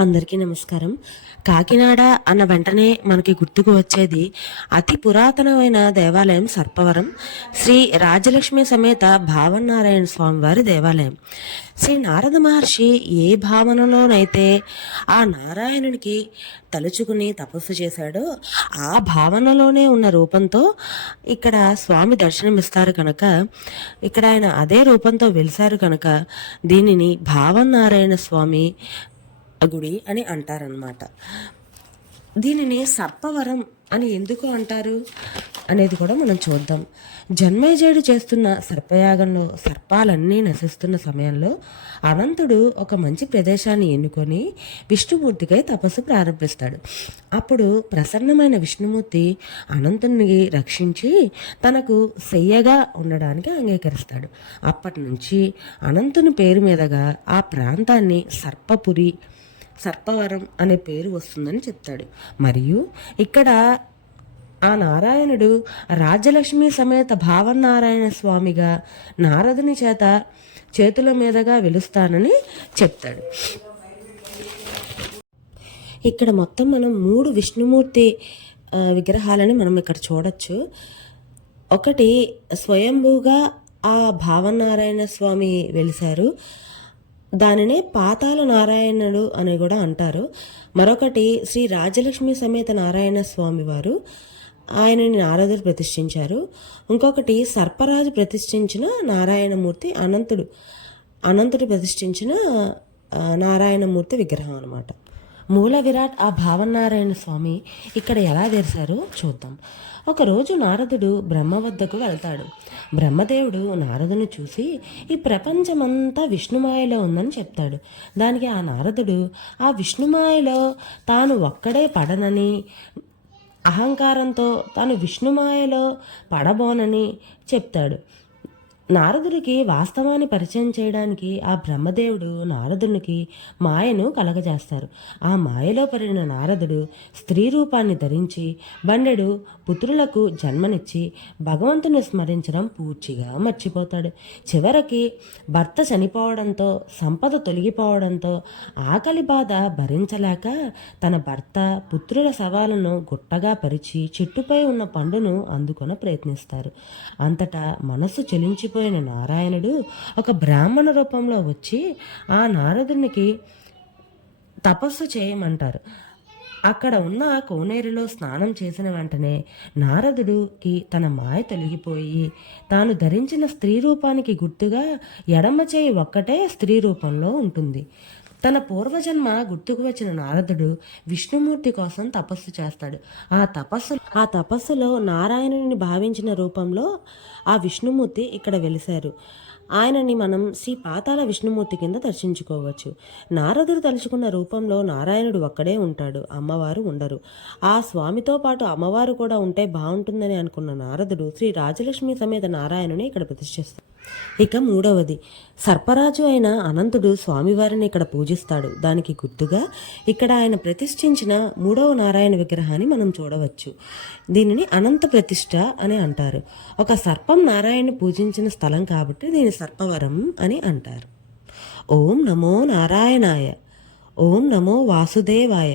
అందరికీ నమస్కారం. కాకినాడ అన్న వెంటనే మనకి గుర్తుకు వచ్చేది అతి పురాతనమైన దేవాలయం సర్పవరం శ్రీ రాజలక్ష్మి సమేత భావనారాయణ స్వామి వారి దేవాలయం. శ్రీ నారద మహర్షి ఏ భావనలోనైతే ఆ నారాయణునికి తలుచుకుని తపస్సు చేశాడో ఆ భావనలోనే ఉన్న రూపంతో ఇక్కడ స్వామి దర్శనమిస్తారు కనుక ఇక్కడ ఆయన అదే రూపంతో వెలిశారు కనుక దీనిని భావనారాయణ స్వామి గుడి అని అంటారనమాట దీనిని సర్పవరం అని ఎందుకు అంటారు అనేది కూడా మనం చూద్దాం. జన్మేజయుడు చేస్తున్న సర్పయాగంలో సర్పాలన్నీ నశిస్తున్న సమయంలో అనంతుడు ఒక మంచి ప్రదేశాన్ని ఎన్నుకొని విష్ణుమూర్తికై తపస్సు ప్రారంభిస్తాడు. అప్పుడు ప్రసన్నమైన విష్ణుమూర్తి అనంతుని రక్షించి తనకు సెయ్యగా ఉండడానికి అంగీకరిస్తాడు. అప్పటి నుంచి అనంతుని పేరు మీదుగా ఆ ప్రాంతాన్ని సర్పపురి సర్పవరం అనే పేరు వస్తుందని చెప్తాడు. మరియు ఇక్కడ ఆ నారాయణుడు రాజలక్ష్మి సమేత భావనారాయణ స్వామిగా నారదుని చేత చేతుల మీదుగా వెలుస్తానని చెప్తాడు. ఇక్కడ మొత్తం మనం మూడు విష్ణుమూర్తి విగ్రహాలని మనం ఇక్కడ చూడొచ్చు. ఒకటి స్వయంభూగా ఆ భావనారాయణ స్వామి వెలిశారు. దానినే పాతాల నారాయణుడు అని కూడా అంటారు. మరొకటి శ్రీ రాజలక్ష్మి సమేత నారాయణ స్వామి వారు ఆయనని నారదుడు ప్రతిష్ఠించారు. ఇంకొకటి సర్పరాజు ప్రతిష్ఠించిన నారాయణమూర్తి అనంతుడు. అనంతుడు ప్రతిష్ఠించిన నారాయణమూర్తి విగ్రహం అనమాట మూల విరాట్ ఆ భావనారాయణ స్వామి ఇక్కడ ఎలా తెరిశారో చూద్దాం. ఒకరోజు నారదుడు బ్రహ్మ వద్దకు వెళ్తాడు. బ్రహ్మదేవుడు నారదును చూసి ఈ ప్రపంచమంతా విష్ణుమాయలో ఉందని చెప్తాడు. దానికి ఆ నారదుడు ఆ విష్ణుమాయలో తాను ఒక్కడే పడనని అహంకారంతో తాను విష్ణుమాయలో పడబోనని చెప్తాడు. నారదుడికి వాస్తవాన్ని పరిచయం చేయడానికి ఆ బ్రహ్మదేవుడు నారదునికి మాయను కలగజేస్తారు. ఆ మాయలో పడిన నారదుడు స్త్రీ రూపాన్ని ధరించి బండెడు పుత్రులకు జన్మనిచ్చి భగవంతుని స్మరించడం పూర్తిగా మర్చిపోతాడు. చివరికి భర్త చనిపోవడంతో సంపద తొలగిపోవడంతో ఆకలి బాధ భరించలేక తన భర్త పుత్రుల శవాలను గుట్టగా పరిచి చెట్టుపై ఉన్న పండును అందుకొన ప్రయత్నిస్తారు. అంతటా మనస్సు చెలించిపోయిన నారాయణుడు ఒక బ్రాహ్మణ రూపంలో వచ్చి ఆ నారదునికి తపస్సు చేయమంటారు. అక్కడ ఉన్న ఆ కోనేరులో స్నానం చేసిన వెంటనే నారదుడికి తన మాయ తొలగిపోయి తాను ధరించిన స్త్రీ రూపానికి గుర్తుగా ఎడమ చేయి ఒక్కటే స్త్రీ రూపంలో ఉంటుంది. తన పూర్వజన్మ గుర్తుకు వచ్చిన నారదుడు విష్ణుమూర్తి కోసం తపస్సు చేస్తాడు. ఆ తపస్సు ఆ తపస్సులో నారాయణుని భావించిన రూపంలో ఆ విష్ణుమూర్తి ఇక్కడ వెలిశారు. ఆయనని మనం శ్రీ పాతాల విష్ణుమూర్తి కింద దర్శించుకోవచ్చు. నారదుడు తలుచుకున్న రూపంలో నారాయణుడు ఒక్కడే ఉంటాడు అమ్మవారు ఉండరు. ఆ స్వామితో పాటు అమ్మవారు కూడా ఉంటే బాగుంటుందని అనుకున్న నారదుడు శ్రీ రాజలక్ష్మి సమేత నారాయణుని ఇక్కడ ప్రతిష్ఠిస్తాడు. ఇక మూడవది. సర్పరాజు అయిన అనంతుడు స్వామివారిని ఇక్కడ పూజిస్తాడు. దానికి గుర్తుగా ఇక్కడ ఆయన ప్రతిష్ఠించిన మూడవ నారాయణ విగ్రహాన్ని మనం చూడవచ్చు. దీనిని అనంత ప్రతిష్ఠ అని అంటారు. ఒక సర్పం నారాయణ పూజించిన స్థలం కాబట్టి దీని సర్పవరం అని అంటారు. ఓం నమో నారాయణాయ. ఓం నమో వాసుదేవాయ.